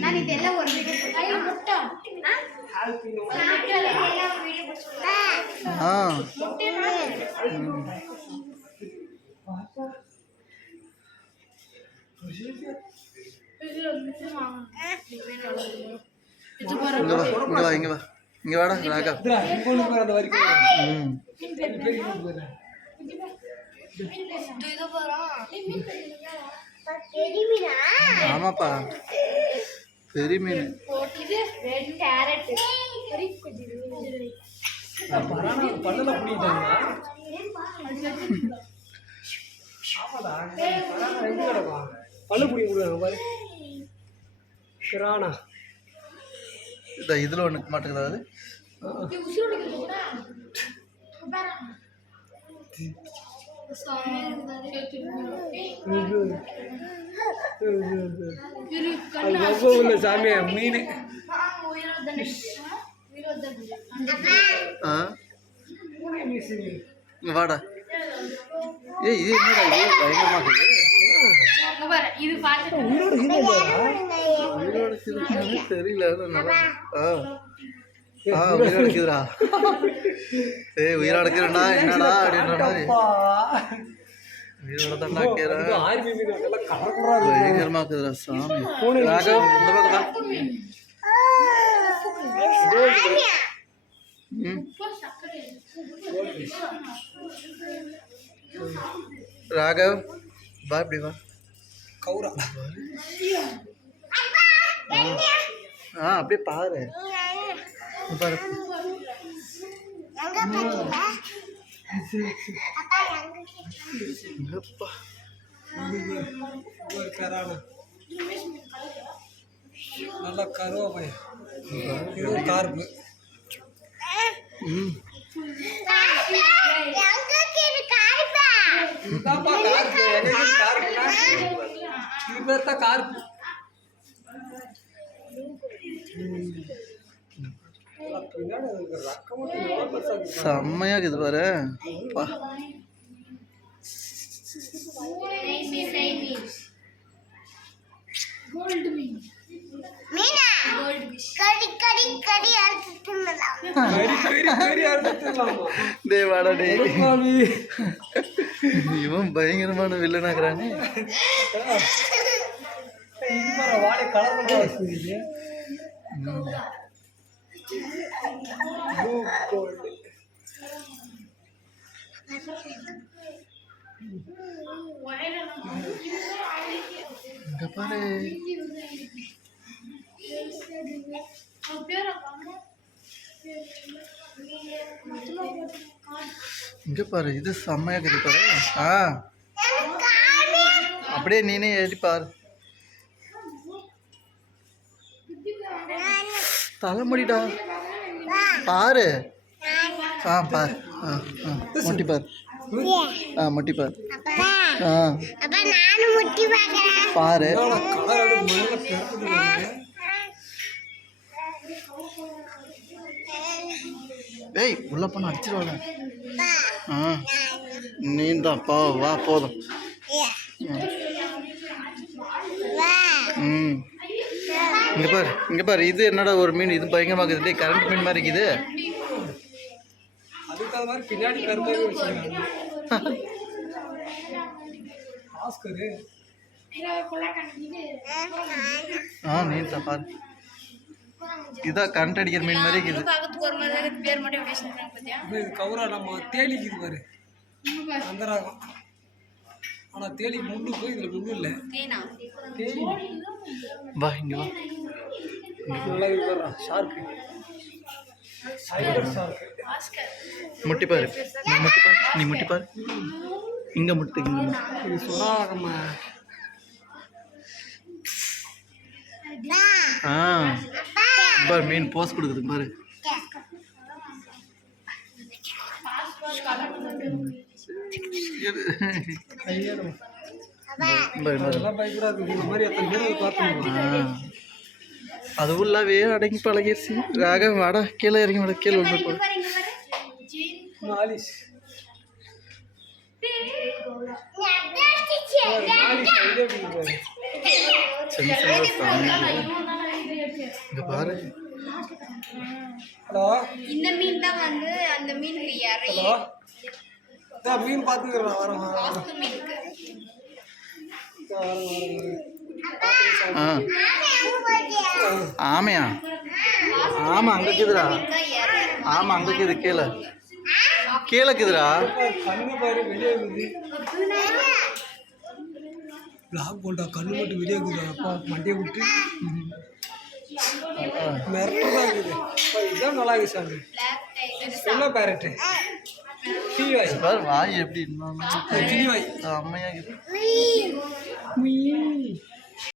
ನಾನು ಇದೆಲ್ಲ ಒಂದು ವಿಡಿಯೋ ಅಯ್ಯೋ ಮುಟ್ಟ ಹಾಂ இங்கே வாடா ராகா ஆமாப்பா பெரிய மீன் பல்லு பிடி கொடுக்குறாங்க பாரு கிரானா இதில் ஒன்று மாட்டேங்குதா அது சாமியா மீன் வாடா ஏய் இது என்னடா இது பயங்கரமாக தெரியல உயிரடக்குதுடா ஏய் உயிரடக்குறா என்னடா அப்படின்ற உயிரோட தான் பயங்கரமாக்குதுடா சாமி ராகவ் இந்த பக்கம் ராகவ் வா இப்படி வா கௌரா அப்படியே பாரு பாரு நல்லா கருவாப்பை கார்பு கார்பு செம்மையா இருக்குது பாரு இவன் பயங்கரமான வில்லனாக்குறானே வாழை கலர் இங்க பாரு இங்க பாரு இது செம்மையா இருக்குது பாரு அப்படியே நீனே ஏறி பாரு தலைமுடிடா பாரு பாரு முட்டி பாரு முட்டி பாரு பாரு ஏய் உள்ள போன அடிச்சிருவாங்க நீ தான் பா வா போதும் இங்க பாரு இது என்னடா ஒரு மீன் இது பயங்கரமாக இருக்குது கரண்ட் மீன் மாதிரி இருக்குது அதுக்கு மாதிரி பின்னாடி கருப்பாக வச்சுருக்காங்க நீ தான் பாரு இதான் கரண்ட் அடிக்கிற மீன் மாதிரி இருக்குது கௌரா நம்ம தேலிக்குது பாரு அந்த ராகம் ஆனால் தேலி முள்ளு போய் இதில் முள்ளு இல்லை தேலி வா இங்கே வா நல்லா இது ஷார்க்கு முட்டி பாரு நீ முட்டி பாரு இங்க முட்டு இது சுறாகம்மா பாரு மீன் போஸ் கொடுக்குது பாரு அது உள்ளாவே அடங்கி பழகிடுச்சு ராக வாடா கீழே இறங்கி வாடா கீழே வந்து போ நாடி சைடு எப்படி பாரு. சென்சார் செம்மையா இங்க பாரு. ஹலோ இந்த மீன் தான் வந்து அந்த மீனுக்கு இறை. ஹலோ இதான் மீன் பார்த்துக்கிறேன் வரேன் வாஸ்து மீனுக்கு. ஆ ஆமையா? ஆமா அங்க இருக்குதுடா. ஆமா அங்க இருக்குது கீழே கீழே இருக்குதுடா. கண்ணு பாரு வெளியே இருக்குது. பிளாக் போட்டா கண்ணு மட்டும் வெளியே இருக்குது. அப்பா மண்டியை விட்டு மிரட்டதான் இருக்குது. இதுதான் நல்லா இருக்குது சாமி. என்ன பேரட்டு கிளிவாய் பாரு வாய் எப்படி இன்னும் கிளிவாய் செம்மையா இருக்குது.